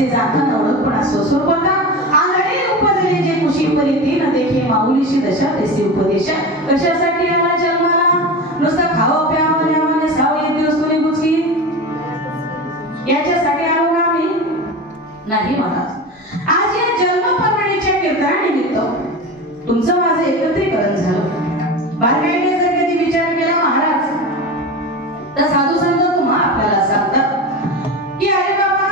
ऐसे जाताना ओळखपणा स्वस्वरूप होता आंधळे उपजले जे कुशी परी ते न देखे माऊलीशी दशा तेसी उपदेशा कशासाठी आला जन्माला नुसतं खावं प्यावं न्यावं सावं एक दिवस कोणी गुचकी याच्यासाठी आलो का आम्ही नाही महाराज आज या जन्मपर्वणीच्या कीर्तनानिमित्त तुमचं माझं एकत्रीकरण झालं बारकाईने जर कधी विचार केला महाराज तर साधू संत तुम्हा आपल्याला सांगतात की अरे बाबा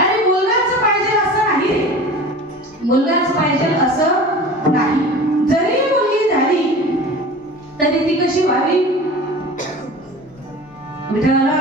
अरे मुलगाच पाहिजे असं नाही मुलगाच पाहिजे असं नाही जरी मुलगी झाली तरी ती कशी व्हावी विठ्ठला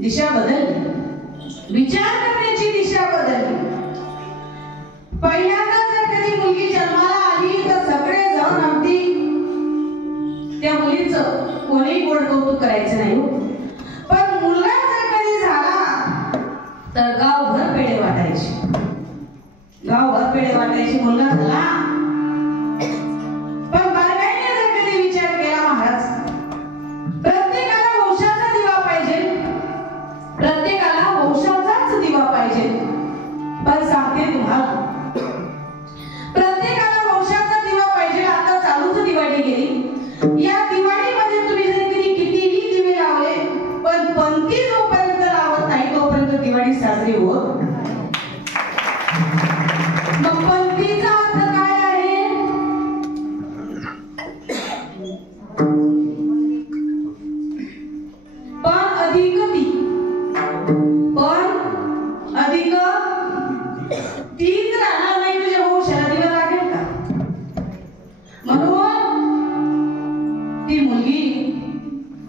दिशा बदलली विचार करण्याची दिशा बदलली पहिल्यांदा जर कधी मुलगी जन्माला आली तर सगळे जण अगदी त्या मुलीचं कोणी गोड कौतुक करायचं नाही पण मुलगा जर कधी झाला तर गावभर पेढे वाटायचे मुलगा झाला पण बारकाईने जर कधी विचार केला महाराज प्रत्येकाला वंशाचा दिवा पाहिजे पण सांगते तुम्हाला प्रत्येकाला वंशाचा दिवा पाहिजे आता चालूच दिवाळी गेली या दिवाळीमध्ये तुम्ही जर कितीही दिवे लावले पण पंथी जोपर्यंत लावत नाही तोपर्यंत दिवाळी साजरी होत मग पंथीचा अर्थ काय आहे पण अधिक तीच राहणार नाही तुझ्या वंशाला दिवा लागेल का म्हणून ती मुलगी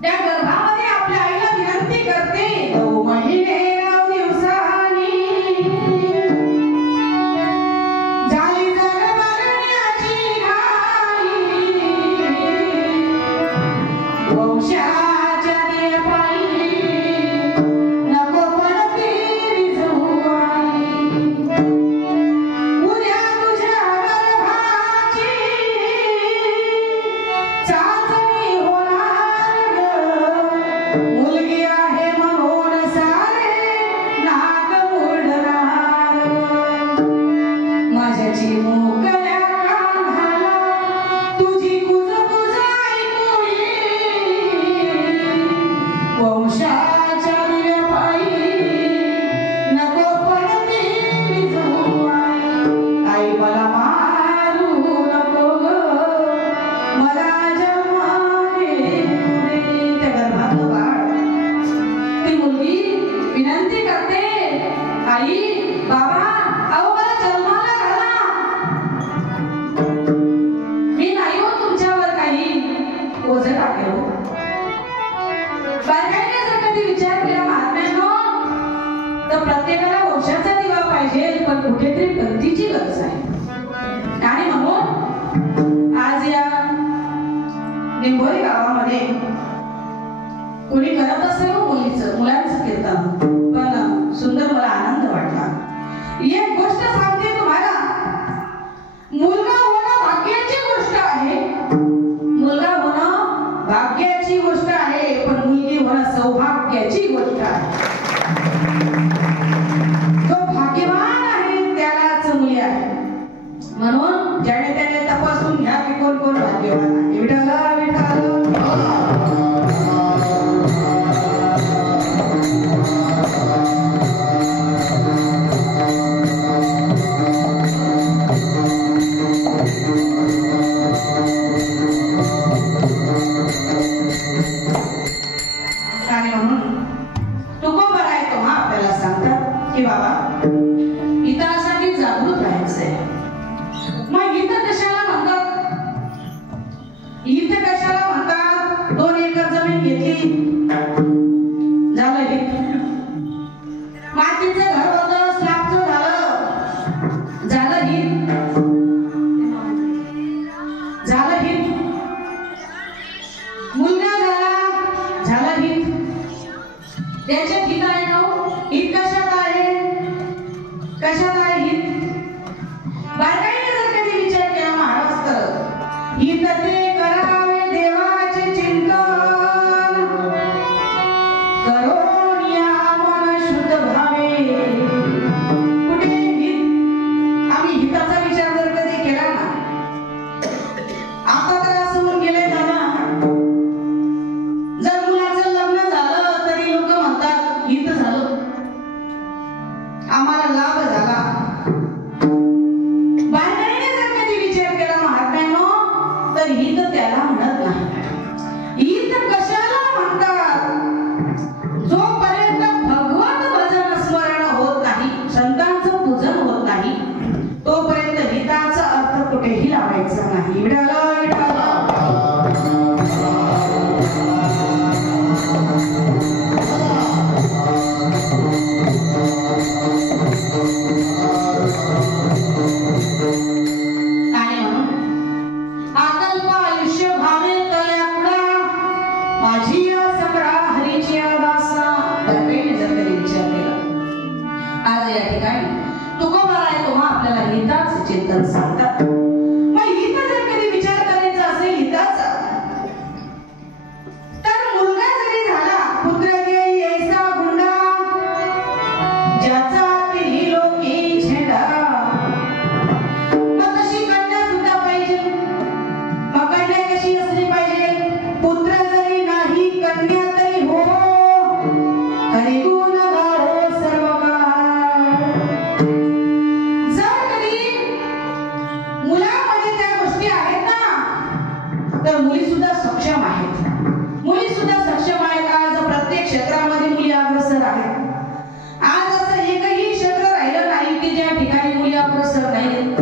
त्या गर्भामध्ये आपल्या आईला विनंती करते 9 महिने 9 दिवसांनी झाली जग बघण्याची घाई वंशाच्या देपाई नको पडती उद्या तुझ्या गर्भाची चाचणी होणार मुलगी आहे म्हणून सारे नाक मुडणार माझ्याची मोकळ्या कानाला तुझी कुजबुज ऐकू वंशाच्या दिव्यापायी नको पडती आई मला मारू नको ग मला जन्म दे त्या गर्भातलं बाळ ती मुलगी विनंती करते आई बाबा अहो मला जन्माला घाला मी नाही हो तुमच्यावर काही ओझं टाकेल बारकाईने जर कधी विचार केला महात्म्यानो तर प्रत्येकाला वंशाचा दिवा पाहिजे पण कुठेतरी पंथीची गरज आहे आणि म्हणून आज या निंबोरी गावामध्ये कोणी करत असेल मुलांचं कीर्तन पण सुंदर मला आनंद वाटला एक गोष्ट सांगते तुम्हाला मुलगा होणं भाग्याची गोष्ट आहे मुलगा होणं भाग्याची गोष्ट आहे पण मुलगी होणं सौभाग्याची गोष्ट आहे जो भाग्यवान आहे त्यालाच मुली आहे म्हणून ज्याने त्याने तपासून घ्या की कोण कोण भाग्यवान आहे. विठाला विठाला आणि म्हणून तुकोबर आहे तेव्हा आपल्याला सांगतात की बाबा हितासाठी जागृत राहायचंय. मग हित कशाला म्हणतात? हित कशाला म्हणतात? 2 एकर जमीन घेतली झालं हित. मातीचं घर होतं स्लॅबचं झालं हित. झालं हित. मुलगा झाला हित. त्याच्यात हित आहे ना. हित कशात आहे? कशात आहे हित? बारकाईने जर कधी विचार केला महाराज तर हित ते करावे देवाचे चिंतन करून या मन शुद्ध भावे. कुठे हित? आम्ही हिताचा विचार जर कधी केला ना, आता तर असं होऊन गेले दादा, जर मुलाचं लग्न झालं तरी लोक म्हणतात हित झालं, आम्हाला लाभ झाला. बारकाईने जर कधी विचार केला महात्म्यानो तर हित त्याला म्हणत नाही. हित कशाला म्हणतात? जोपर्यंत भगवत भजन स्मरण होत नाही, संतांचं पूजन होत नाही, तोपर्यंत हिताचा अर्थ कुठेही लावायचा नाही. विठाला विठाला चिंतन सांगतात. मग हित जर कधी विचार करायचा असेल हिताचा, तर मुलगा जरी झाला पुत्र घेई ऐसा गुंडा ज्याचा तिन्ही लोकी झेंडा. मग तशी कन्या सुद्धा पाहिजे. मग कन्या कशी असली पाहिजे? पुत्र जरी नाही कन्या तरी हो हरिगुण गाढो सर्व मुलामध्ये त्या गोष्टी आहेत ना, तर मुली सुद्धा सक्षम आहेत. मुली सुद्धा सक्षम आहेत. आज प्रत्येक क्षेत्रामध्ये मुली अग्रेसर आहेत. आज असं एकही क्षेत्र राहिलं नाही की ज्या ठिकाणी मुली अग्रेसर नाहीत.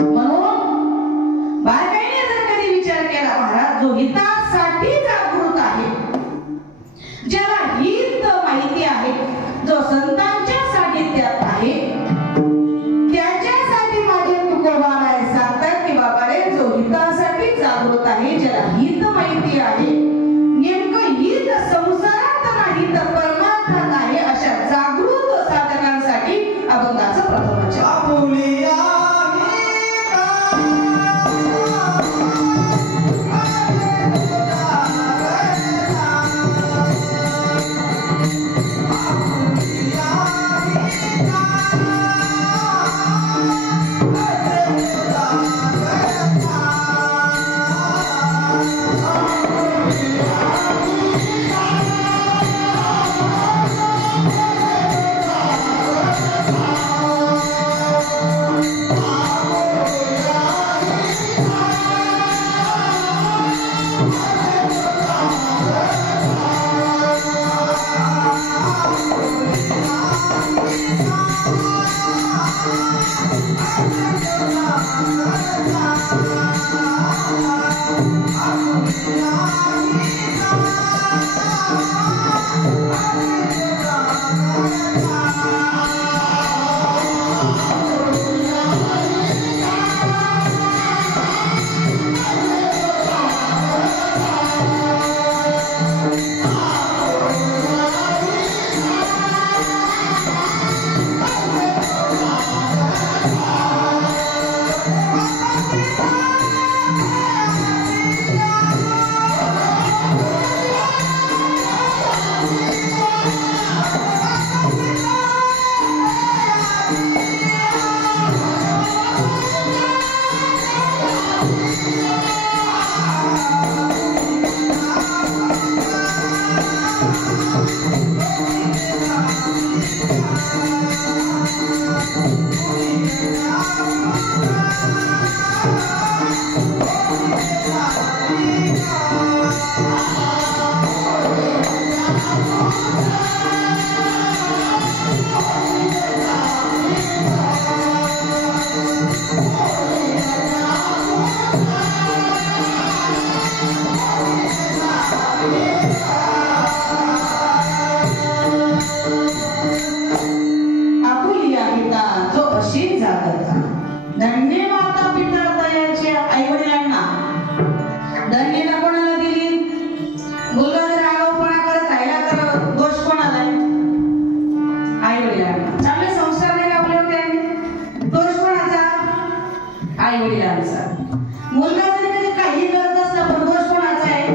म्हणून बारकाईने जर कधी विचार केला महाराज, जो हितासाठी जागृत आहे, ज्याला हित माहिती आहे, जो संतांच्या साहित्यात आहे, त्याच्यासाठी माझे तुकोबाराय सांगतात की बाबा रे, जो हितासाठी जागृत आहे, ज्याला हित माहिती आहे, नेमकं हित संसारात नाही तर परमार्थात आहे, अशा जागृत साधकांसाठी अभंगाचं प्रथम Bye. आई वडिलांचा. मुलगा जरी कधी काही करत असला पण दोष कोणाचा आहे?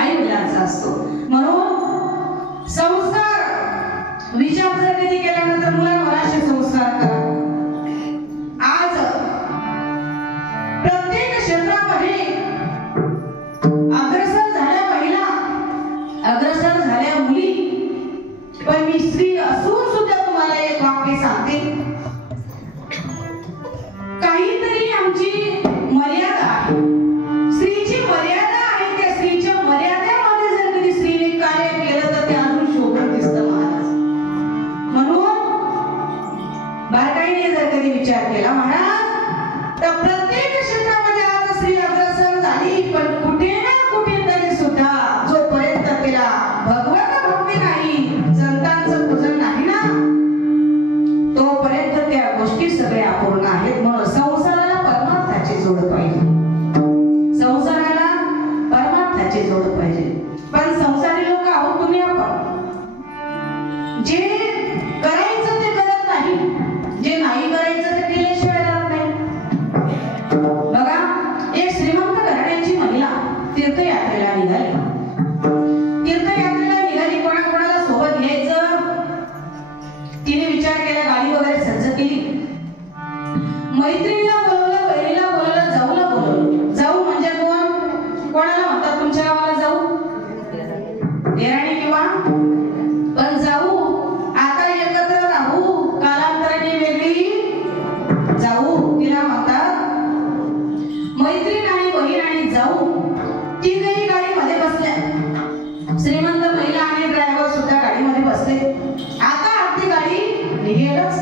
आई वडिलांचा असतो. म्हणून संस्कार विचार जर कधी केल्यानंतर मुलांवर असे संस्कार करा. आज प्रत्येक क्षेत्रामध्ये अग्रसर झाल्या महिला, अग्रसर झाल्या मुली, पण मी स्त्री असून सुद्धा तुम्हाला एक वाक्य सांगते, काहीतरी आमची मर्यादा आहे. स्त्रीची मर्यादा आहे. त्या स्त्रीच्या मर्यादेमध्ये जर कधी स्त्रीने कार्य केलं तर ते अजून शोभून दिसतं महाराज. म्हणून बारकाईने जर कधी विचार केला महाराज, तर प्रत्येक क्षेत्रामध्ये आज स्त्री अग्रसर झाली, पण कुठे ना कुठेतरी सुद्धा जोपर्यंत तिला भगवत भक्ती नाही, संतांचं पूजन नाही ना, तोपर्यंत त्या गोष्टी सगळ्या अपूर्ण आहेत. म्हणून संसाराला परमार्थाची जोड पाहिजे. संसाराला परमार्थाची जोड पाहिजे. पण संसारी लोक आहोत तुम्ही आपण. जे करायचं ते करत नाही, जे नाही करायचं ते केल्याशिवाय राहत नाही. बघा, एक श्रीमंत घराण्याची महिला तीर्थयात्रेला निघाली. तीर्थयात्रेला निघाली, कोणाकोणाला सोबत घ्यायचं तिने विचार केला, गाडी वगैरे सज्ज केली. मैत्रिणीला बोलवलं, बहिणीला बोलवलं, जाऊला बोलवलं. जाऊ म्हणजे कोण? कोणाला म्हणतात तुमच्या गावाला जाऊ? देराणी किंवा पण जाऊ आता एकत्र राहू, कालांतराने वेगळी जाऊ तिला म्हणतात. मैत्रीण आणि बहीण आणि जाऊ तिघही गाडीमध्ये बसल्या. श्रीमंत महिला आणि ड्रायव्हर सुद्धा गाडीमध्ये बसले. आता आपली गाडी निघेलच.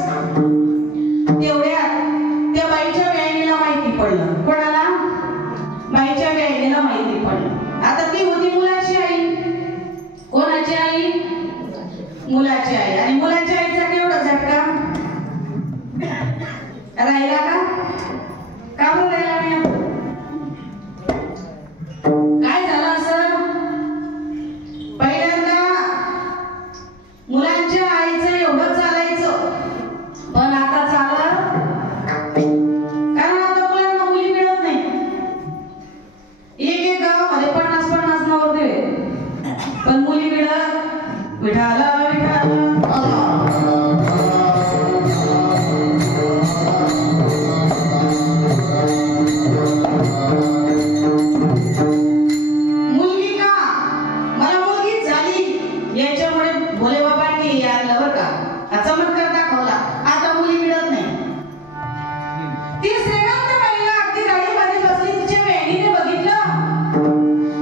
तेवढ्यात त्या बाईच्या वेळेला माहिती पडलं. कोणाला? बाईच्या वेळेला माहिती पडलं. आता ती होती मुलाची आई. कोणाची आई? मुलाची आई. आणि मुलाच्या आईचा केवढा झटका राहिला का? का बरं राहिला नाही? काय झालं असं? पहिल्यांदा मुलांच्या आईचं एवढं चालायचं, पण आता चाललं कारण आता मुलांना मुली मिळत नाही. एक गावामध्ये 50-50 नवरदेव, पण मुली मिळत विठाला विठाला. मुलगी का? मला मुलगी झाली याच्यामुळे भोले बाबांनी यायला बरं का चमत्कार दाखवला. आता मुली मिळत नाही. ती श्रीमंत महिला अगदी गाडीमध्ये बसली. तिच्या वेणीने बघितलं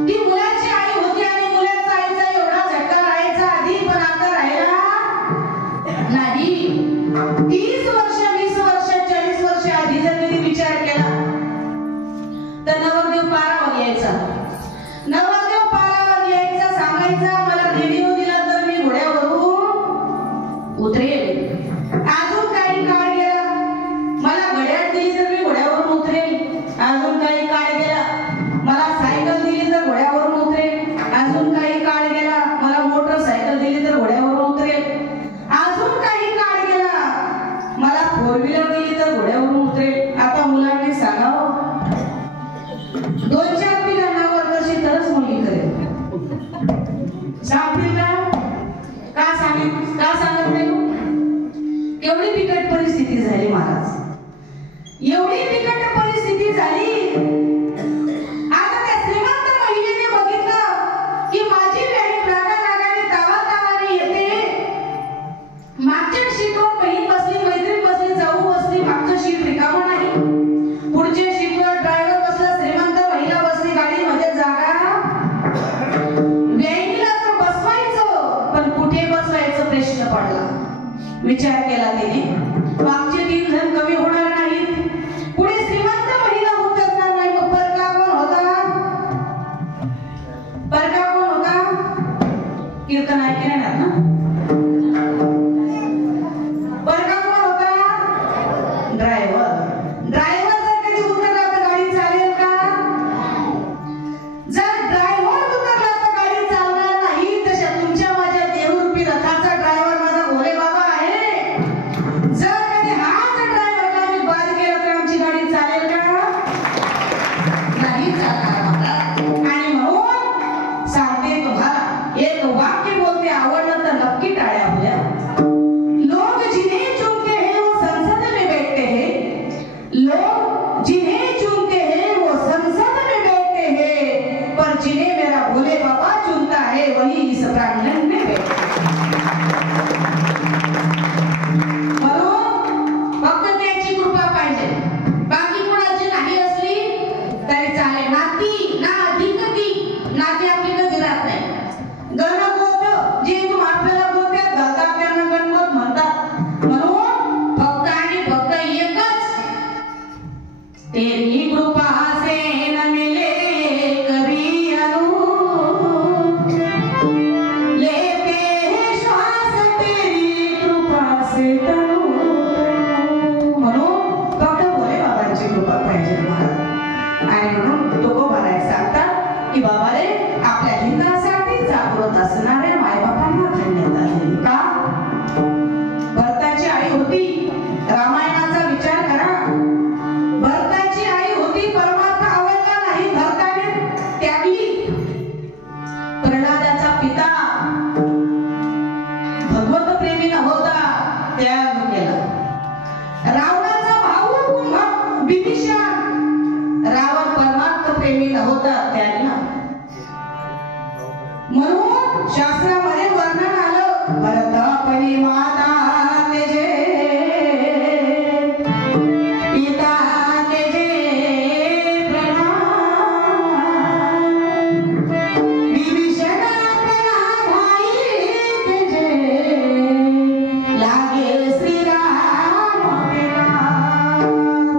ती मुलाची आई होती आणि मुलाचा आईचा एवढा झटका राहायचा आधी, पण आता राहिला नाही. 30 वर्ष, 20 वर्ष, 40 वर्ष आधी जर कधी विचार केला तर नवरदेव पारावर यायचा. नवरदेव पारावर यायचा, सांगायचा मला रेडिओ दिला तर मी घोड्यावरून उतरेल. अजून काही काळ गेला, मला घड्याळ दिली तर मी घोड्यावरून उतरेल. अजून काही काळ गेला, मला सायकल दिली तर घोड्यावरून उतरेल. अजून काही काळ गेला, मला मोटरसायकल दिली तर घोड्यावरून उतरेल. अजून काही काळ गेला, मला 4 व्हीलर दिली तर घोड्यावरून उतरेल. आता मुलांनी सांगावं 2-4 पिढ्यांना वर्षी तरच मुलगी करेल. सांगतील का सांगेल? का सांगत नाही? एवढी बिकट परिस्थिती झाली महाराज, एवढी बिकट परिस्थिती झाली. आता त्या श्रीमंत महिलेने बघितलं की माझी वेळी रागाने तावाने येते. मागच्या सीटवर बहीण बसली, मैत्रीण बसली, जाऊ बसली, मागचं सीट रिकामं नाही. पुढच्या सीटवर ड्रायव्हर बसला, श्रीमंत महिला बसली. गाडीमध्ये जागा वेळीला तर बसवायचं, पण कुठे बसवायचं प्रश्न पडला. विचार केला तिने, मागचे 3 जण कमी होणार नाहीत. पुढे तेरी कृपा से न मिले कभी अनूप, लेते हैं श्वास तेरी कृपा से तनू। म्हणून फक्त भोले बाबांची कृपा पाहिजे महाराज. आणि म्हणून तुकोबाराय सांगतात की बाबा रे, आपल्या हितासाठी जागृत असणाऱ्या मायबापांना धन्यता दिली. का? भरताची आई होती, रामायणाचा विचार करा. भरताची आई होती, परमार्थ आवडला नाही, भरताने त्यागली. प्रल्हादाचा पिता भगवत प्रेमी नव्हता, त्याग केला. रावणाचा भाऊ विभीषण, रावण परमार्थ प्रेमी नव्हता, त्यागला. म्हणून शास्त्रामध्ये वर्णन आलं, भरतापणी माता तेजे, पिता तेजे प्रणाम, विभीषण आपला भाई तेजे, लागे श्रीराम प्रेमा.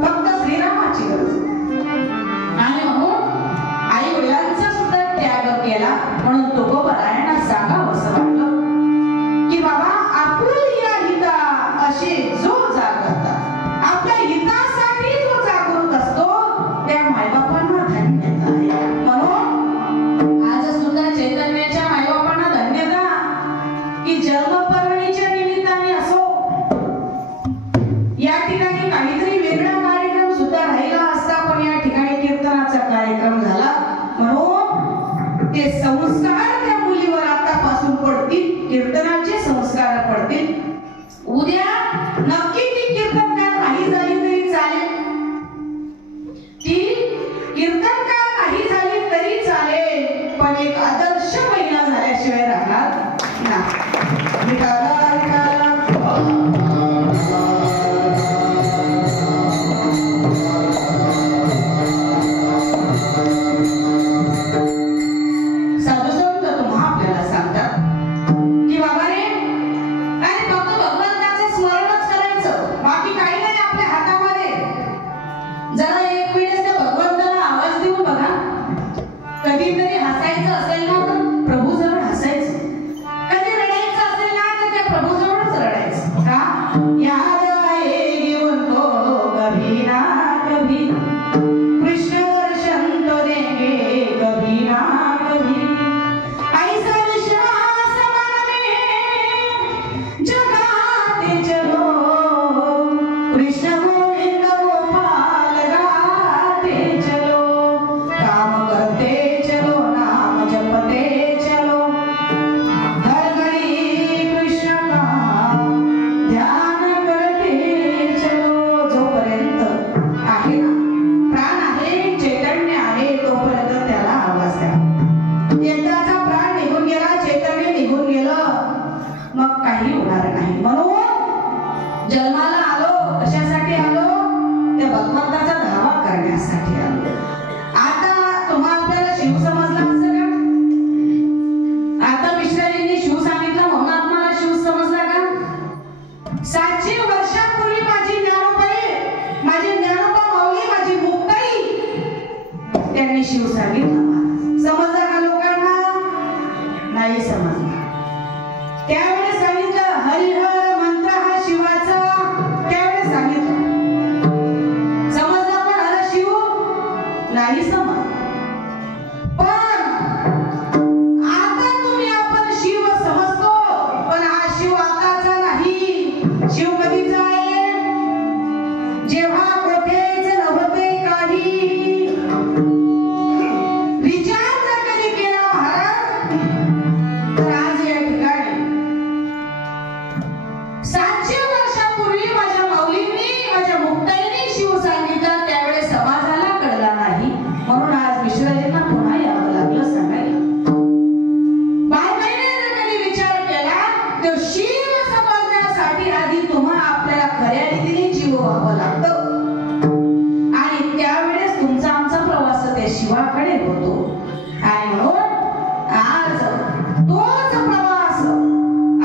फक्त श्रीरामाची गरज. आणि म्हणून आई वडिलांचा सुद्धा त्याग केला. म्हणून तुकोबारायांना सांगावंसं वाटलं की बाबा, आपुल्या हिता असे जो जागृता, आपल्या हितासाठी जो जागृत असतो, त्या मायबापांना धन्यता आहे. म्हणून आज सुद्धा चैतन्याच्या मायबापांना धन्यता की जन्मपर्वणीच्या निमित्ताने असो, या ठिकाणी काहीतरी वेगळा कार्यक्रम सुद्धा राहिला असता, पण या ठिकाणी कीर्तनाचा कार्यक्रम झाला. म्हणून ते संस्कार त्या मुलीवर आतापासून पडतील, कीर्तनाचे संस्कार पडतील. उद्या नक्की ती कीर्तनकार नाही झाली तरी चालेल, ती कीर्तनकार नाही झाली तरी चालेल, पण एक आदर्श महिला झाल्याशिवाय राहणार नाही. कधीतरी हसायचं असेल ना तर प्रभू जवळ हसायचं, कधी रडायचं असेल ना तर त्या प्रभू जवळच रडायचं. का? याद आएगी उनको कभी ना कभी, कृष्ण दर्शन तो देंगे कभी ना कभी, ऐसा विश्वास मन में जगाते चलो, कृष्ण गोविंद गोपाल गाते चलो, काम करते चलो, नाम जपते चलो, हर घड़ी कृष्ण का ध्यान करते चलो. जोपर्यंत आहे ना, प्राण आहे, चैतन्य आहे, तोपर्यंत त्याला आवाज द्या. एकदाचा प्राण निघून गेला, चैतन्य निघून गेलं, मग काही होणार नाही. म्हणून जन्माला आलो, कशासाठी आलो? त्या भगवंताचा धावा करण्यासाठी आलो. आता तुम्हा आपल्याला शिव समजला असेल का? आता मिश्राजींनी शिव सांगितलं म्हणून आत्माला शिव समजला का? 700 वर्षांपूर्वी माझी ज्ञानोबाई, माझी ज्ञानोबा माऊली, माझी मुक्ताई, त्यांनी शिव सांगितलं. समजला का लोकांना? नाही समजला. त्यावेळेस सांगितलं हरिहर मंत्र हा शिवाचा, त्यावेळेस सांगितलं. समजला पण हर शिव नाही समज. पण आता तुम्ही आपण शिव समजतो, पण हा शिव आताचा नाही. शिव कधीचा आहे? जेव्हा कोठेच नव्हते काही. विचार जर कधी केला महाराज, तर आज या ठिकाणी 700 वर्षापूर्वी माझ्या माऊलींनी, माझ्या मुक्ताईने शिव सांगितलं, त्यावेळेस समाजाला कळला नाही. म्हणून आज मिश्राजींना पुन्हा यावं लागलं सांगायला. बायबाईने जर कधी विचार केला, तर शिव समजण्यासाठी आधी तुम्हा आपल्याला खऱ्या रीतीने जीव व्हावं लागतं. आणि त्यावेळेस तुमचा आमचा प्रवास त्या शिवाकडे होतो. आणि म्हणून आज तोच प्रवास,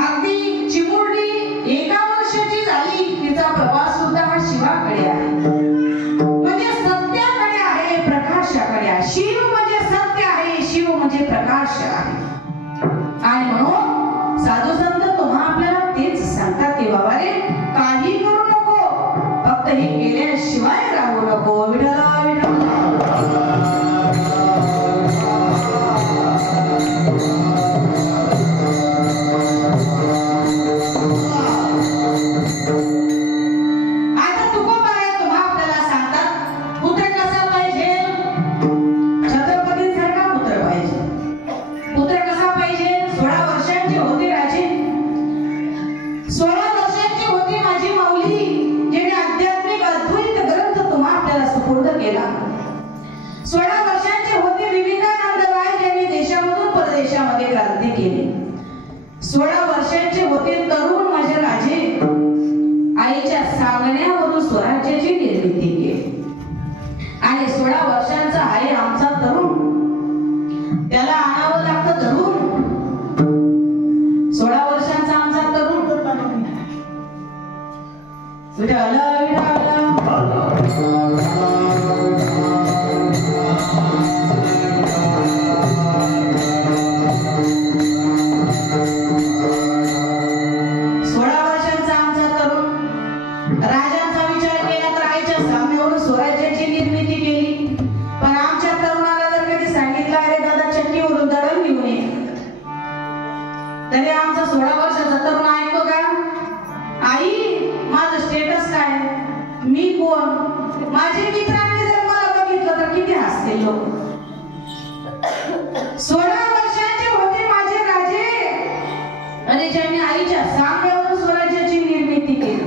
अगदी चिमुरडी 1 वर्षाची झाली, तिचा प्रवास सुद्धा हा शिवाकडे आहे. सुपूर्द केला. 16 वर्षांचे होते विवेकानंद राय, ज्यांनी देशामधून परदेशामध्ये क्रांती केली. 16 वर्षांचे होते तरुण माझे राजे, आईच्या सांगण्यावरून स्वराज्याची निर्मिती केली. आणि 16 वर्षांचा आहे आमचा तरुण, त्याला आणावं लागतं धरून. 16 वर्षांचा आमचा तरुण राजांचा विचार केला तर आईच्या सामनेवरून स्वराज्याची निर्मिती केली. पण आमच्या तरुणाला जर कधी सांगितलं अरे दादा चक्कीवरून दळण घेऊन ये, तरी आमचा 16 वर्षाचा तरुण ऐकतो का? आई माझं स्टेटस काय, मी कोण, माझे मित्रांनी जर मला बघितलं तर किती हसतील लोक. 16 वर्षांचे होते माझे राजे, आणि ज्यांनी आईच्या सामनेवरून स्वराज्याची निर्मिती केली.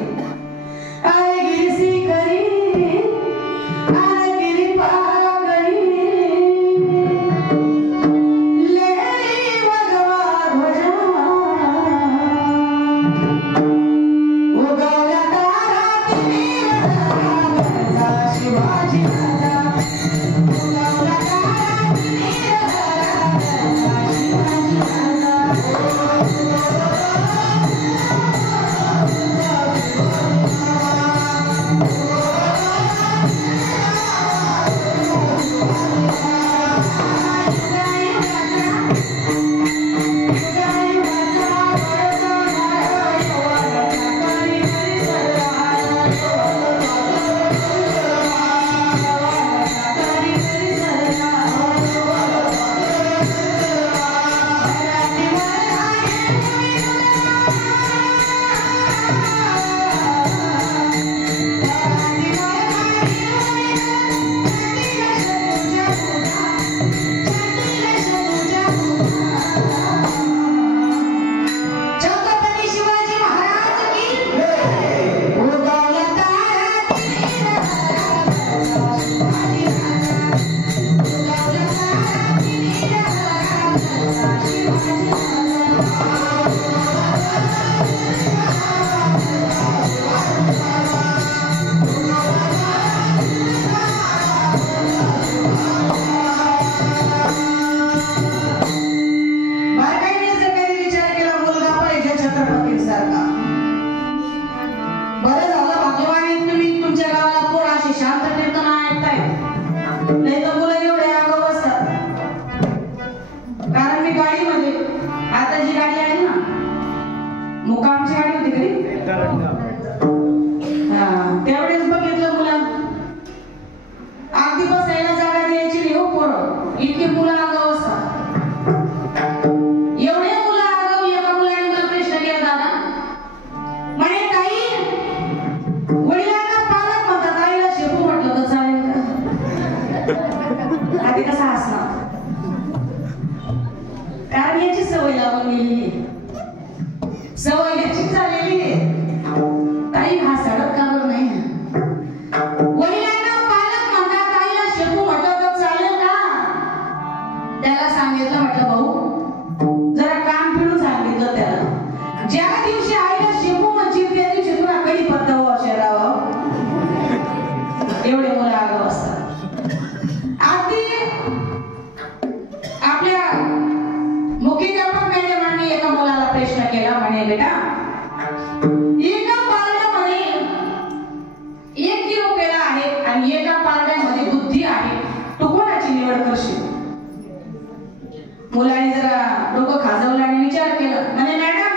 मुलाने जरा डोकं खाजवलं आणि विचार केला, म्हणे मॅडम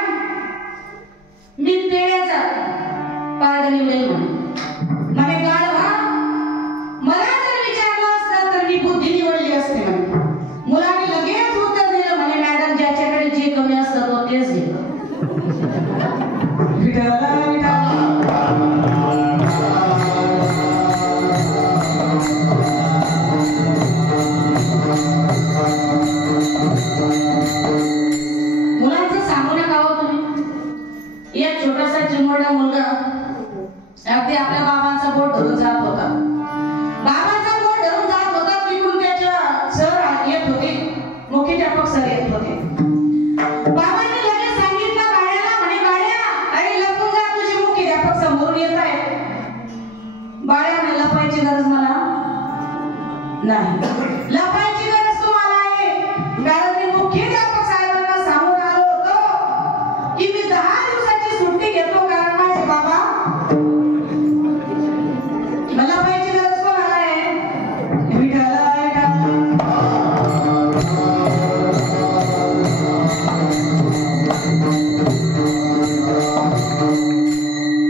मी पेण्याचा पारड निवडेल म्हणे गाढवा मला जर विचारलं असतं तर मी बुद्धी निवडली असते म्हणे. मुलाने लगेच उत्तर दिलं, म्हणे मॅडम ज्याच्याकडे जे कमी असतं तो तेच घेतो. मुलगा अगदी आपल्या बाबांचा बोट धरून जात होता. लपायची गरज मला नाही. लपायची गरज तुम्हाला आहे, कारण मी मुख्याध्यापक साहेबांना सांगून आलो होतो की मी 10 दिवसाची सुट्टी घेतो, कारण माझे बाबा. मला लपायची गरज कोणाला आहे? विठाला आहे.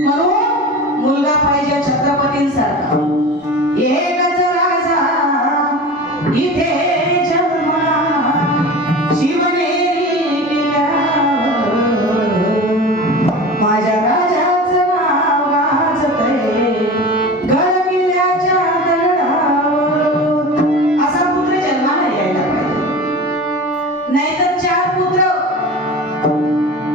म्हणून मुलगा पाहिजे छत्रपतींसारखा. एकच राजा इथे जन्मा शिवनेरी किल्ल्यावर, माझ्या राजाचं नाव गाजतंय गड किल्ल्याच्या दगडावर. असा पुत्र जन्माला यायला पाहिजे, नाहीतर 4 पुत्र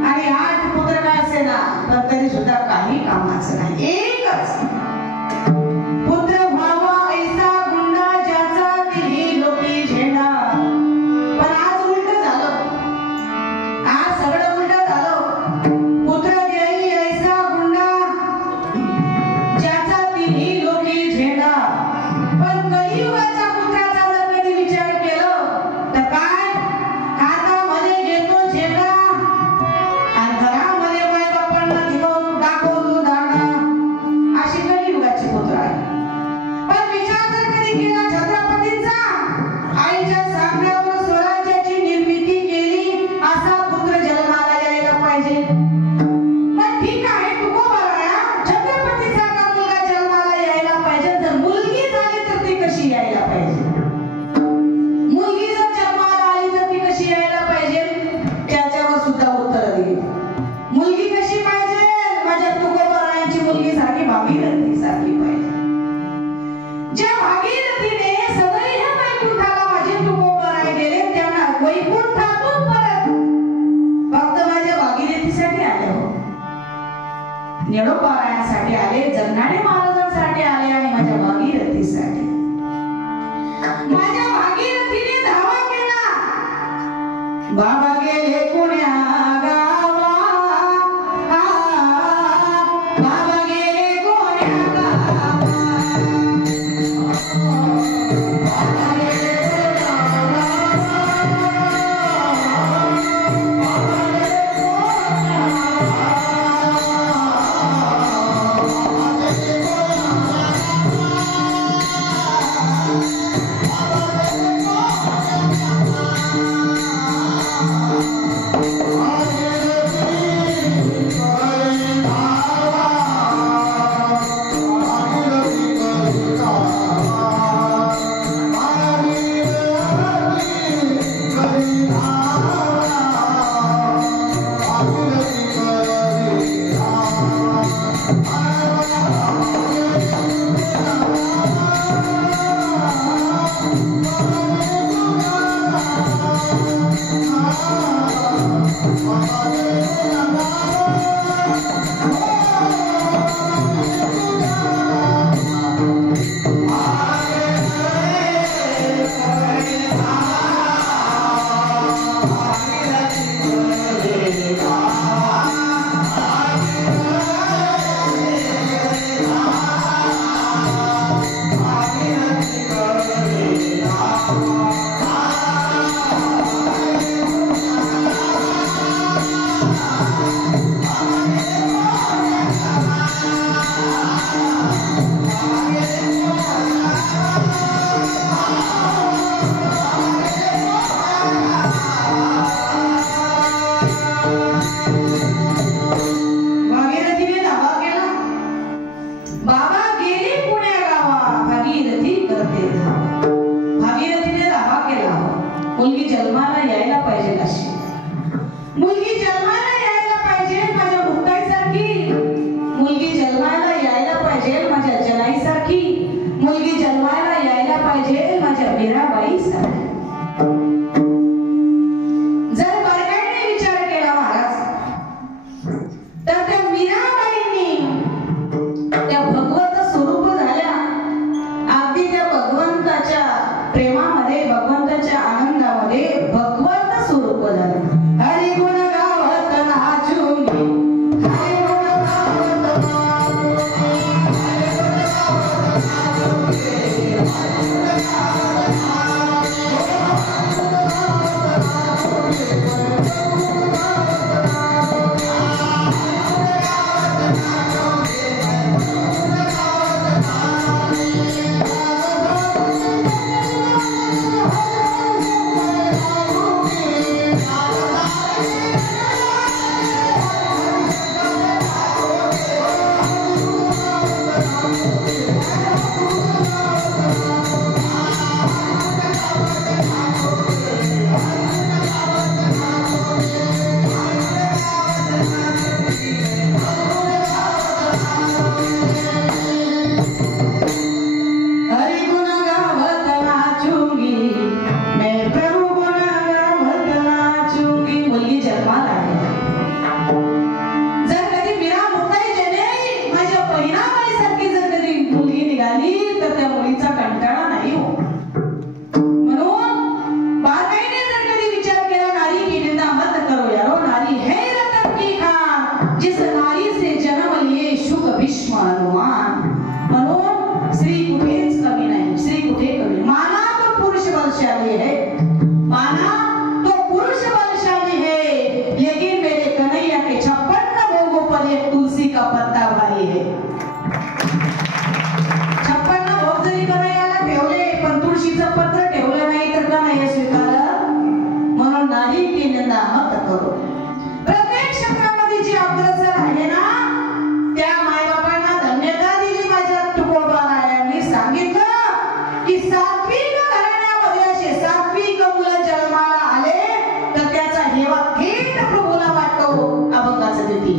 आणि 8 पुत्र काय असेना तर तरी सुद्धा काही कामाचं नाही. एकच पुत्र व्हावा ऐसा गुंडा ज्याचा तिन्ही लोकी झेंडा. पण आज उलट झालं, आज सगळं उलट झालं. पुत्र देई ऐसा गुंडा ज्याचा तिन्ही लोकी झेंडा. पण कलियुगाच्या पुत्राचा जर कधी विचार केला तर काय, हातामध्ये घेतो झेंडा आणि घरामध्ये मायबापांना दाखवतो दांडा. अशी कलियुगाची पुत्र आहे. पण विचार जर कधी केला छत्रपतींचा, आईच्या सांगण्यावर स्वराज्याची निर्मिती केली, असा पुत्र जन्माला यायला पाहिजे. पण ठीक आहे, तुकोबाराया छत्रपतीसारखा मुलगा जन्माला यायला पाहिजे. जर मुलगी झाली तर ती कशी यायला पाहिजे? मुलगी जर जन्माला आली तर ती कशी यायला पाहिजे? त्याच्यावर सुद्धा उत्तर दिली. मुलगी कशी पाहिजे? माझ्या तुकोबारायांची मुलगी सारखी, भागीरथी सारखी पाहिजे. ज्या भागीरथीने सदैव वैकुंठाला माझे तुकोबाराय गेले, त्यांना वैकुंठातून परत फक्त माझ्या भागीरथीसाठी आले हो, निरोपारायांसाठी आले, जगणारे महाराजांसाठी आले आणि माझ्या भागीरथीसाठी. माझ्या भागीरथीने धावा केला. बाबा गेले पुण्या गावा, बाबा गेले पुण्या गावा. प्रेमामध्ये भगवंताच्या आनंदामध्ये भगवंत स्वरूप झाले. हरी गुण गावत तर त्या मुलीचा कंटाळा नाही हो. म्हणून बागाईने जर कधी विचार केला नारी की निंदा मत करो यारो, नारी है रतन की खान, जिस नारी से जन्म लिए शुक भीष्म हनुमान. म्हणून स्त्री कुठेच कमी नाही, स्त्री कुठे कमी. माना तो पुरुष बलशाली है, माना तो पुरुष बलशाली है, लेकिन मेरे कन्हैया के 56 भोगों पर एक तुलसी का पत्ता भारी है. 56 भोग जरी कन्हैयाला ठेवले पण तुळशीचं पत्र ठेवलं नाही तर कन्हैया स्वीकार. म्हणून नारी की निंदा मत करो. प्रत्येक क्षेत्रामध्ये जी अग्रसर आहे ना त्या मायबापांना धन्यता दिली. माझ्या तुकोबारायांनी सांगितलं की सात्विक घराण्यामध्ये असे सात्विक मुलं जन्माला आले तर त्याचा हेवा थेट प्रभूला वाटतो. अभंगाचं देती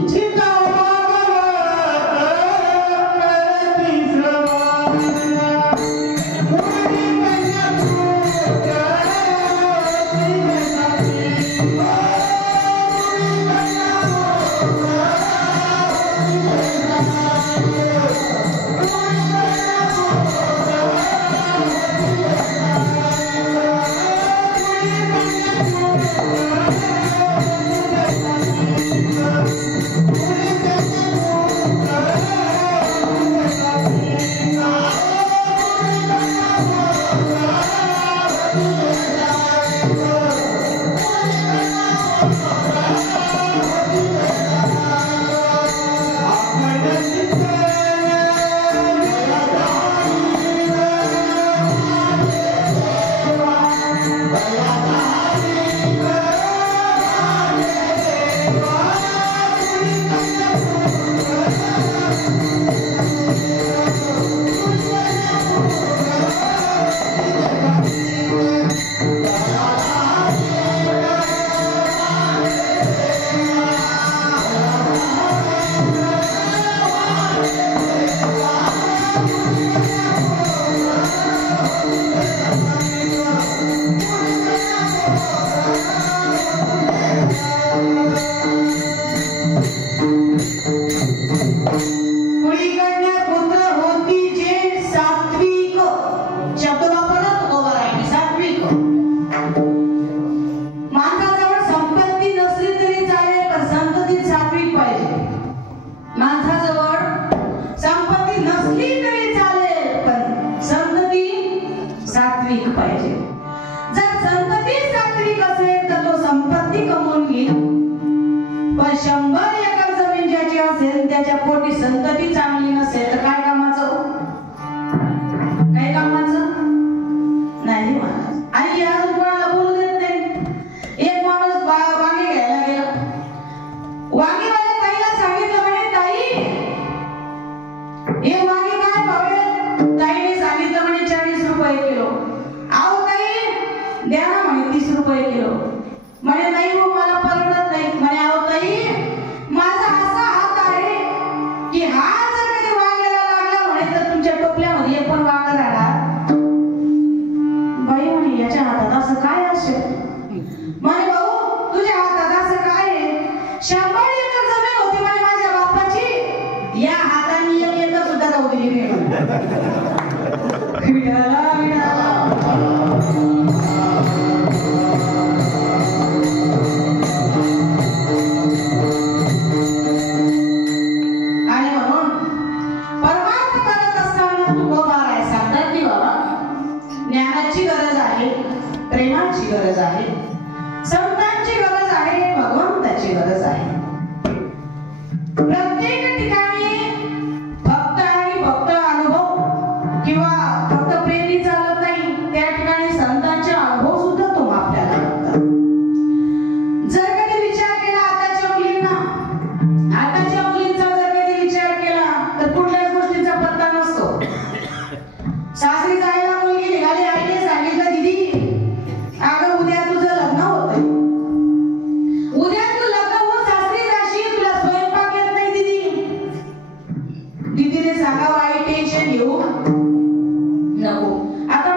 आता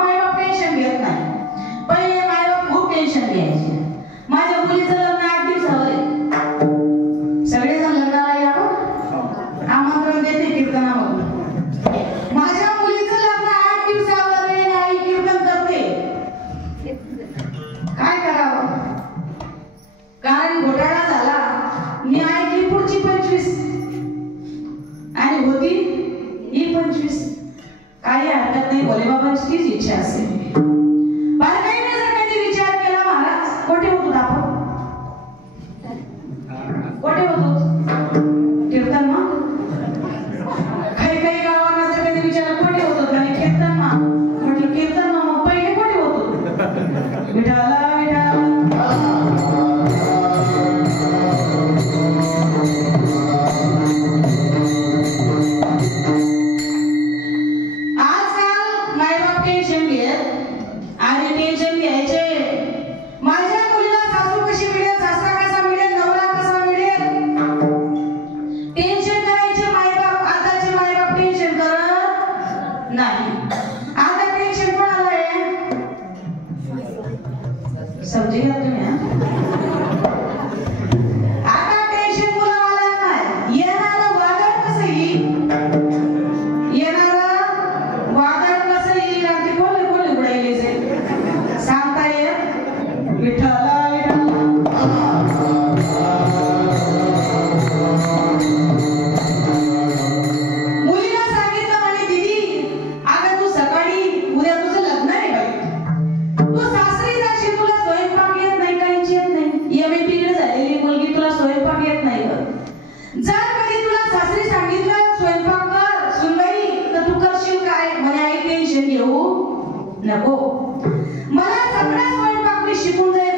भोलेबाबांची तीच इच्छा असेल. बारकाईने जर कधी विचार केला, महाराज कोठे होतो आपण? कोठे होतो? कीर्तन मग काही गावांना जर कधी विचारलं कोठे होतो, नाही कीर्तन म्हटलं कीर्तन मग पहिले कोठे होतो? विठाला नको. मला सगळा स्वयंपाक मी शिकून जाईल.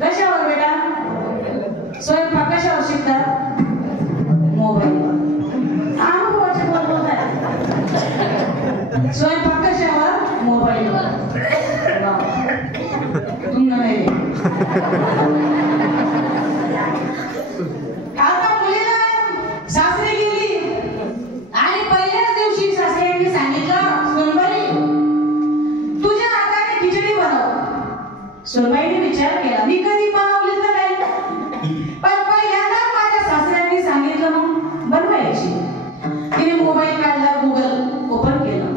कशावर बेटा? स्वयंपाक कशावर शिकतात? मोबाईलवर. अनुभवाचे बोलत आहे. स्वयंपाक कशावर? मोबाईलवर. तुम्हाला नाही. आता मुलीला सासरी गेली आणि पहिल्याच दिवशी सासऱ्यांनी सांगितलं, सोनबाई तुझ्या हाताने खिचडी बनव. सोनबाईने विचार केला, मी कधी बनवली तर नाही, पण पहिल्यांदा माझ्या सासऱ्यांनी सांगितलं मग बनवायची. तिने मोबाईल काढला, गुगल ओपन केलं,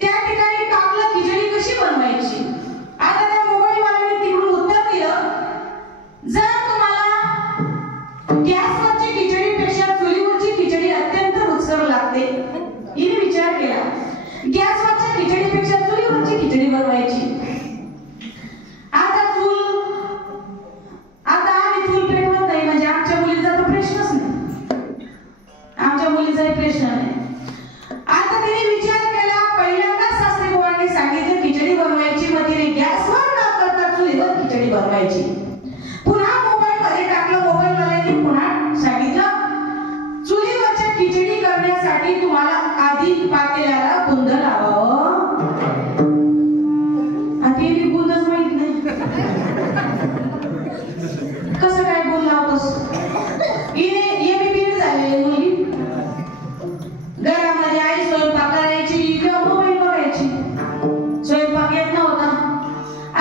त्या ठिकाणी टाकलं खिचडी कशी बनवायची. आता त्या मोबाईल वाल्याने तिकडून उत्तर दिलं, जर तुम्हाला गॅसवरची खिचडीपेक्षा चुलीवरची खिचडी अत्यंत रुचकर लागते. हिने विचार केला, गॅसवरच्या खिचडीपेक्षा चुलीवरची खिचडी बनवायची. आता आम्ही चूल पेटवत नाही, म्हणजे आमच्या मुलीचा तो प्रश्नच नाही. आमच्या मुलीचाही प्रश्न नाही. आता तिने विचार केला, पहिल्यांदा सासरी बुवांनी सांगितलं खिचडी बनवायची, मग तिने गॅसवर न करता चुलीवर खिचडी बनवायची. पुन्हा मोबाईल मध्ये टाकलं, मोबाईल वाल्याने पुन्हा सांगितलं, चुलीवरच्या खिचडी करण्यासाठी तुम्हाला आधी पातेल्याला गुंद लावावं. आधी गुंदच माहित नाही, कसं काय गुंद लावतोस? हिने एमबीबीएस झालेली मुलगी, घरामध्ये आई स्वयंपाक करायची किंवा मोबाईल बघायची, स्वयंपाक येत नव्हता.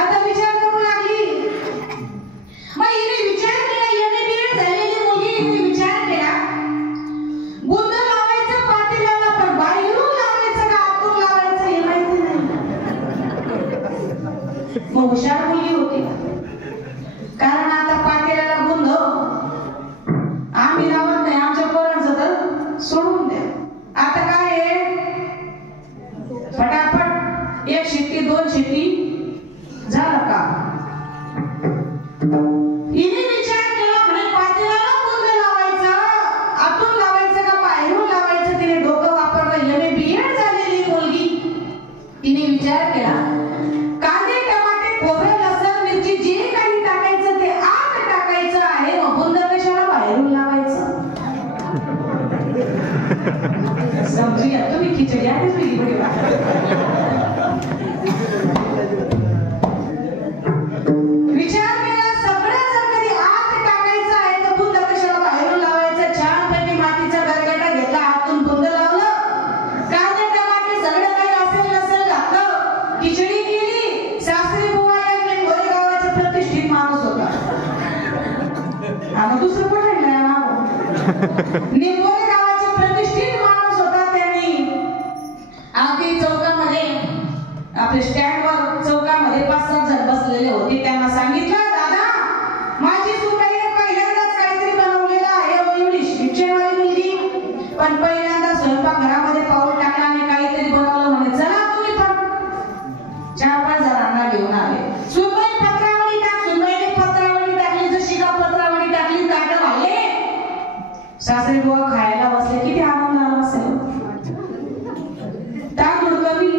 आता विचार करू लागली. मग हिने विचार केला, एमबीबीएस झालेली मुलगी, हिने विचार केला, गुंद लावायचं पातेल्याला, पण बाहेरून लावायचं का आतून लावायचं हे माहिती नाही. मग हुशार मुलगी होती, कारण आता पातेल्याला गुंद आम्ही लावत नाही, आमच्या पोरांचं तर सोडून द्या. आता काय आहे, फटाफट एक शिट्टी दोन शिट्टी झालं का. हिने विचार केला, म्हणे पातेल्याला गुंद लावायचा, आतून लावायचं का बाहेरून लावायचं. तिने डोकं वापरलं. एमबीए झालेली मुलगी, तिने विचार केला, कांदे टमाटे खोबरे लसण मिरची जे काही टाकायचं ते आत टाकायचं आहे, मग गुंद कशाला बाहेरून लावायचं. समजू या तुम्ही, खिचडी आधीच वेगळी बडी विचार केला. सगळं जर कधी आत टाकायचं आहे तर गुंद कशाला बाहेरून लावायचं. छानपैकी मातीचा गरगटा घेतला, आतून गुंद लावलं, कांदे टमाटे सगळं काही असेल नसेल घातलं, खिचडी केली. सासरी बुवा एक गोरेगावाचा प्रतिष्ठित माणूस होता. आम्ही दुसरं कुठे नाही गोरेगावाचे प्रतिष्ठित माणूस होता. त्यांनी अगदी चौकामध्ये आपल्या स्टँडवर चौकामध्ये 5-7 जण बसलेले होते. त्यांना सांगितलं, दादा माझी सुनबाई पहिल्यांदाच काहीतरी बनवलेलं आहे, एवढी शिक्षणवाली मुलगी, पण पहिल्यांदा स्वयंपाक घरामध्ये पाऊल टाकला आणि काहीतरी बनवलं म्हणे चला तुम्ही पण 4-5 जणांना घेऊन आले. सुनबाई पत्रावळी टाक, सुनबाईने पत्रावळी टाकली, जशी का पत्रावळी टाकली ताटं वाढले. सासरे बुवा खायला बसले, किती आनंद आला असेल. ताट कमी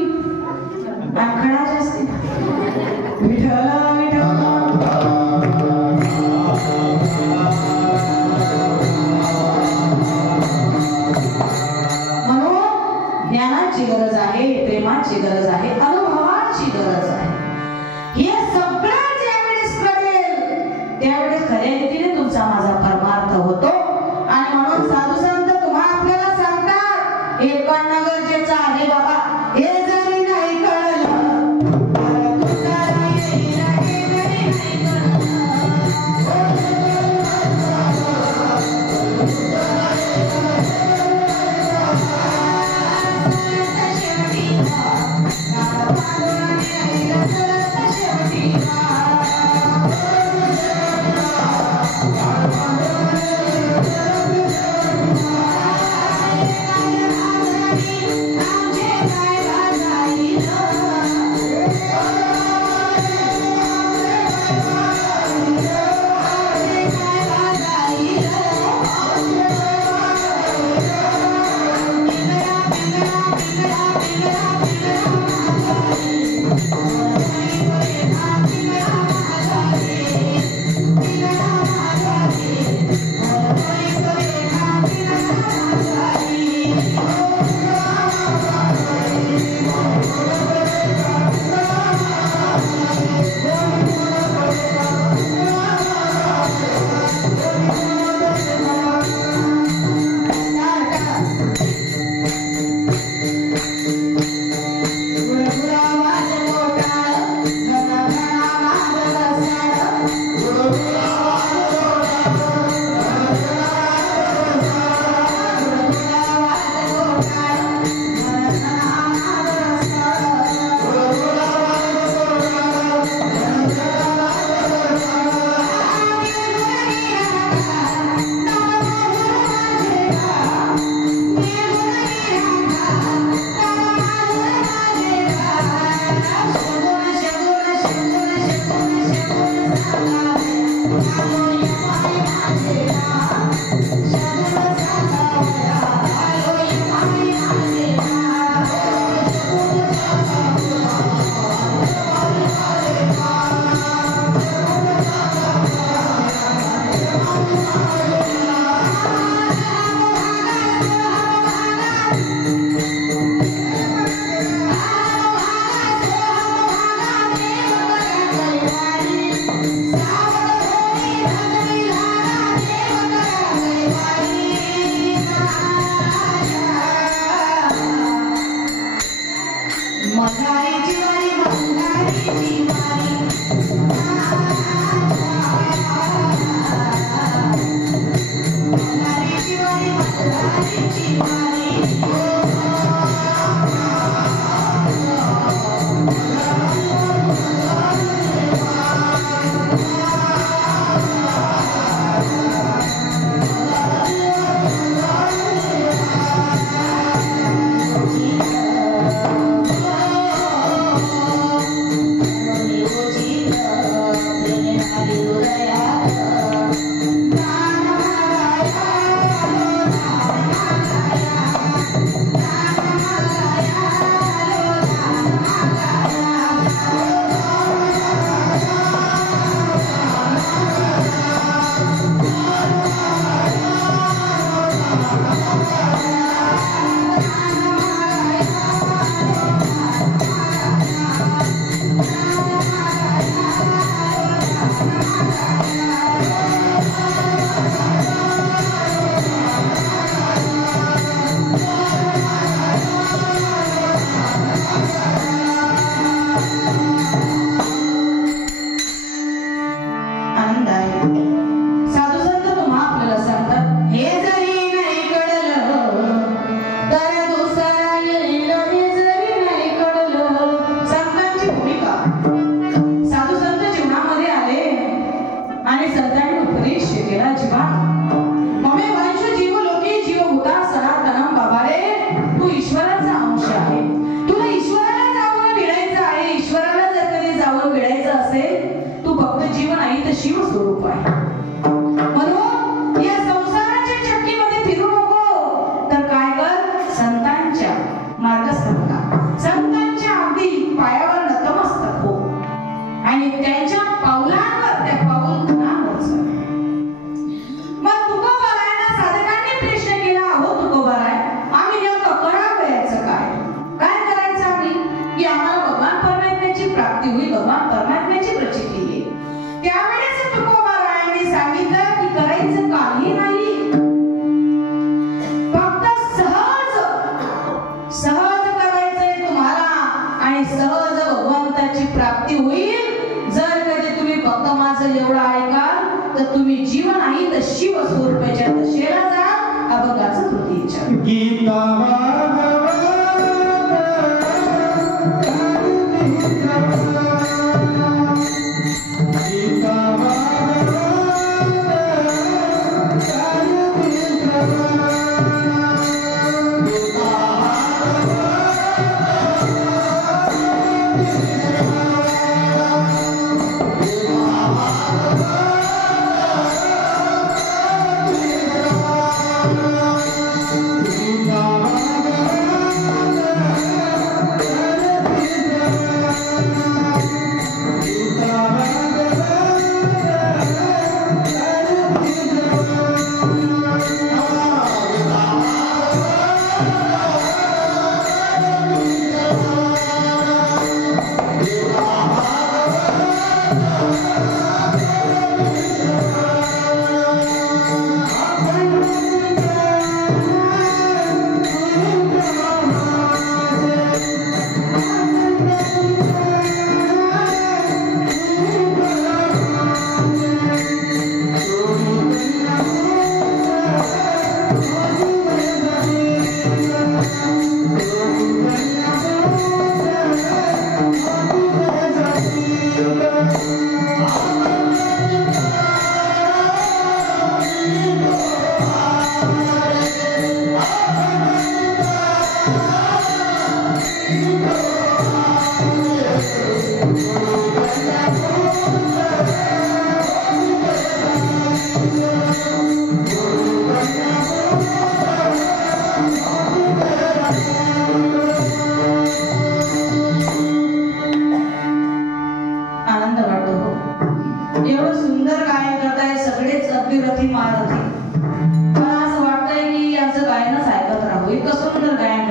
आणि खडा जास्त. विठ्ठल ज्ञानाची गरज आहे, प्रेमाची गरज आहे, अनुभवाची गरज आहे. हे सगळं ज्यावेळेस कळेल त्यावेळेस खऱ्या रीतीने तुमचा माझा परमार्थ होतो. आणि म्हणून साधू संत तुम्हाला आपल्याला सांगतात हे कळणं गरजेचं आहे बाबा. हे जरी नाही कळलं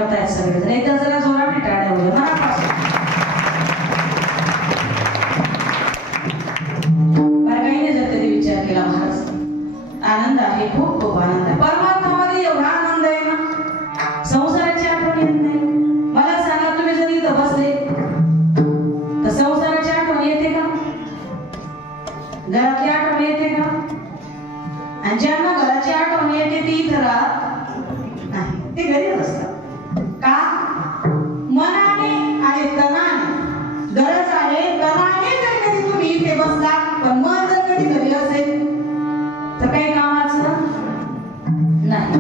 करतायत सगळे. एकदा जरा जोराने टाळ्या होत्या मनापासून. बारकाईने जर कधी विचार केला महाराज, आनंद आहे, खूप खूप आनंद आहे. परमार्थामध्ये एवढा आनंद आहे ना, संसाराची आठवण येत नाही. मला सांगा, तुम्ही जर इथं बसले तर संसाराची आठवण येते का? घरातली आठवण येते का? आणि ज्यांना घराची आठवण येते ती इथं राहत नाही, ते घरीच असतात. का? मनाने आणि तनाने. गरज आहे तनाने जर कधी तुम्ही इथे बसला, पण मन जर कधी घरी असेल तर काही कामाचं नाही.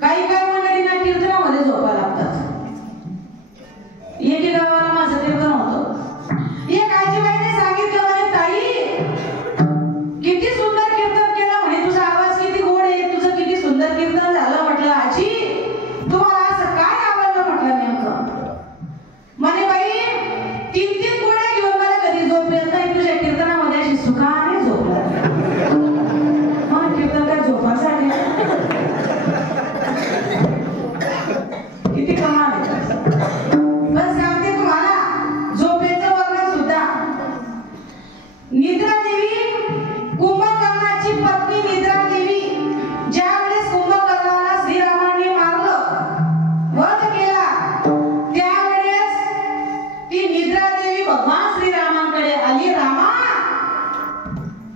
काही काही मंडळींना कीर्तनामध्ये झोपा लागतात. एके गावाला माझं कीर्तन होतं. एक आजीबाईने सांगितलं, म्हणे ताई किती सुंदर कीर्तन केलं, म्हणे तुझा आवाज किती गोड आहे, तुझं किती सुंदर कीर्तन झालं. म्हटलं आजी तुम्हाला असं काय आवडलं? म्हटलं नेमकं. म्हणे बाई 3-3 गोळ्या घेऊन मला कधी झोप येत नाही, तुझ्या कीर्तनामध्ये अशी सुखाने झोप लागली. मग कीर्तन काय झोपासाठी? किती कमाल आहे. बस सांगते तुम्हाला, झोपेचं वर्णन सुद्धा. निद्रा देवी, कुंभकर्णाची पत्नी निद्रा देवी, ज्या वेळेस कुंभकर्णाला श्रीरामाने मारलं, वध केला, त्यावेळेस ती निद्रा देवी भगवान श्रीरामांकडे आली. रामा,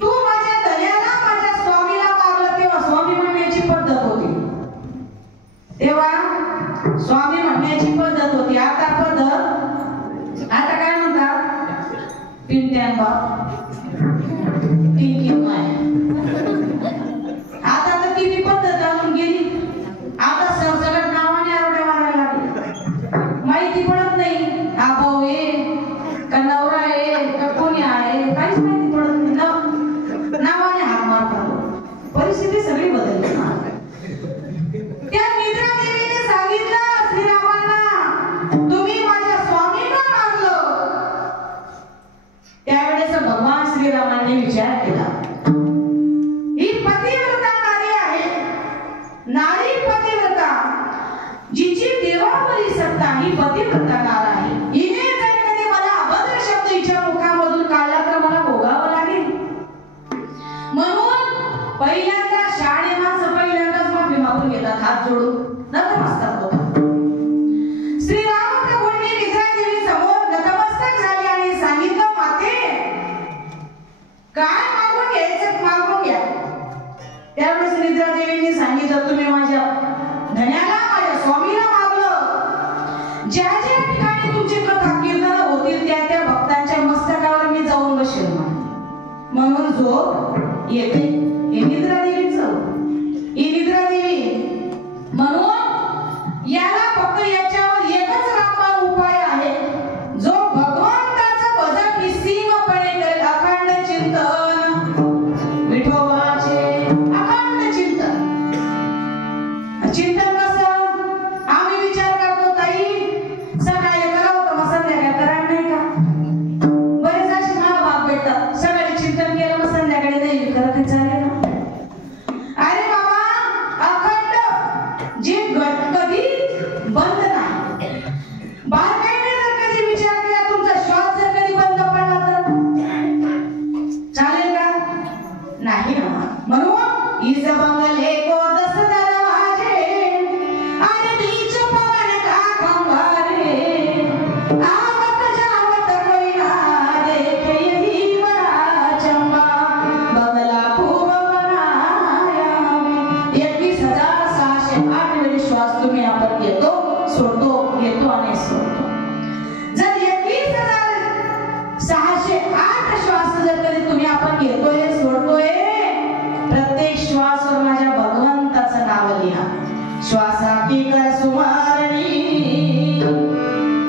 तू माझ्या धन्याला, माझ्या स्वामीला मारलं. तेव्हा स्वामी म्हणण्याची पद्धत होती. तेव्हा स्वामी म्हणण्याची पद्धत होती. आता पद्धत, आता काय म्हणतात? पिंट्यान बाप, टिंकी माय. आता तर ती पद्धत अजून गेली. आता सरसकट नावाने आरोड्या मारायला लागली. माहिती पडत नाही हा भाऊ आहे का नवरा आहे का कोणी आहे, काहीच माहिती पडत नाही. नावाने हात मारतात. परिस्थिती सगळी बदलली. त्या निद्रा देवीने सांगितलं श्रीरामांना, तुम्ही माझ्या स्वामीला मारलं. त्यावेळेस भगवान श्रीरामांनी विचार केला, ही पतिव्रता नारी आहे, नारी पतिव्रता, जिची देवावरी सत्ता, ही पतिव्रता नार आहे. हिने जर कधी मला अभद्र शब्द हिच्या मुखामधून काढला तर मला भोगावं लागेल. म्हणून पहिल्यांदा शाळे माणसं पहिल्यांदाच माफी मागून घेतात, हात जोडून नतमस्तक होतात. श्रीरामप्रभूंनी निद्रा देवी समोर नतमस्तक झाले आणि सांगितलं, माते काय मागून घ्यायचं मागून घ्या. त्यावेळेस निद्रा देवींनी सांगितलं, तुम्ही माझ्या धन्याला, माझ्या स्वामीला मारलं. ज्या ज्या ठिकाणी तुमची कथा कीर्तन होतील त्या त्या भक्तांच्या मस्तकावर मी जाऊन बसेल. म्हणून झोप येते. हे निद्रा देवीचं, ही निद्रा देवी. म्हणून याला फक्त याच्यावर एकच रामबाण उपाय आहे, जो भगवंताचं भजन निस्सीमपणे करेल. अखंड चिंतन, विठोबाचे अखंड चिंतन. चिंतन कसं? आम्ही विचार करतो ताई सकाळी करावं तर मग संध्याकाळी करायला नाही का? बरेच असे महाभाग भेटतात, सकाळी चिंतन केलं मग संध्याकाळी नाही करत चालेल ना? अरे बाबा, अखंड जे कधीच बंद नाही. बारकाईने जर कधी विचार केला, तुमचा श्वास जर कधी बंद पडला तर चालेल का? नाही ना. म्हणून इज बंगले को दस दरवाजे, अरे बीच पवन का खंभारे, आवत जावत कोई ना देखे यही बड़ा चंबा, बंगला खूब बनाया. 21,608 वेळी श्वास तुम्ही आपण घेतो, सोडतो, घेतो आणि सोडतो. जर 21,608 श्वास जर कधी तुम्ही आपण घेतोय सोडतोय, प्रत्येक श्वासवर माझ्या भगवंताचं नाव लिहा. श्वासा की कर सुमारणी,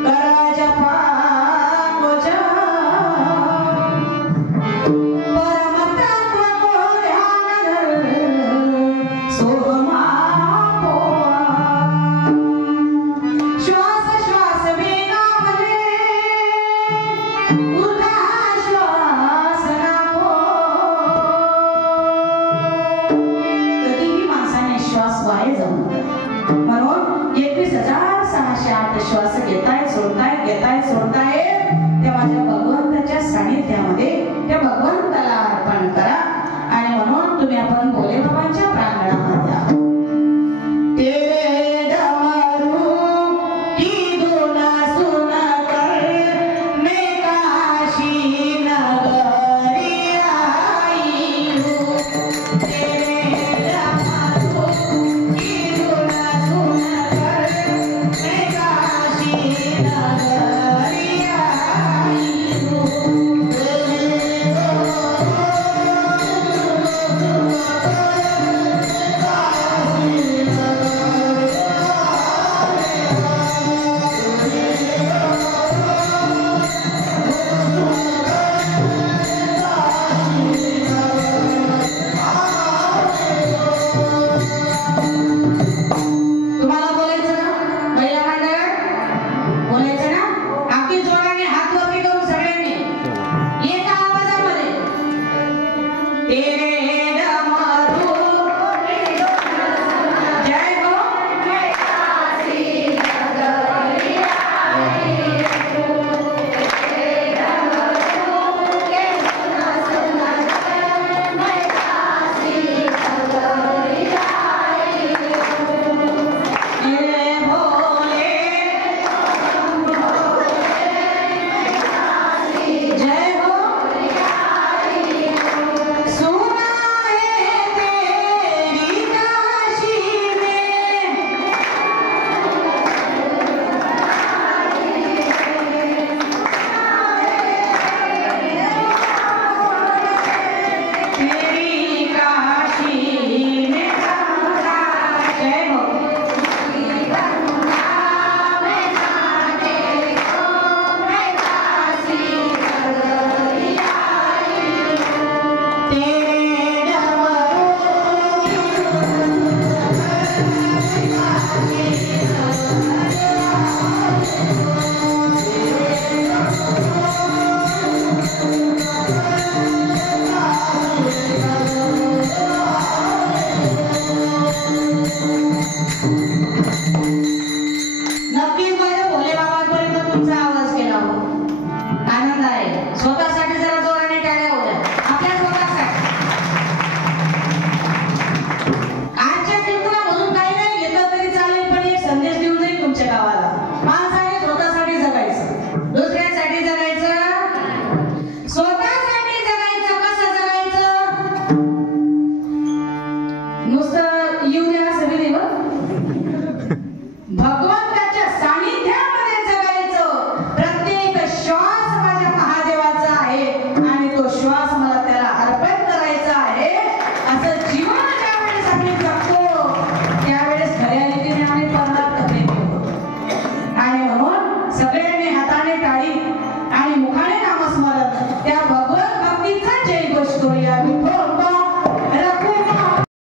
करा जपा को परम तत्व को ध्यान धर, सोहमा को श्वास श्वास में श्वास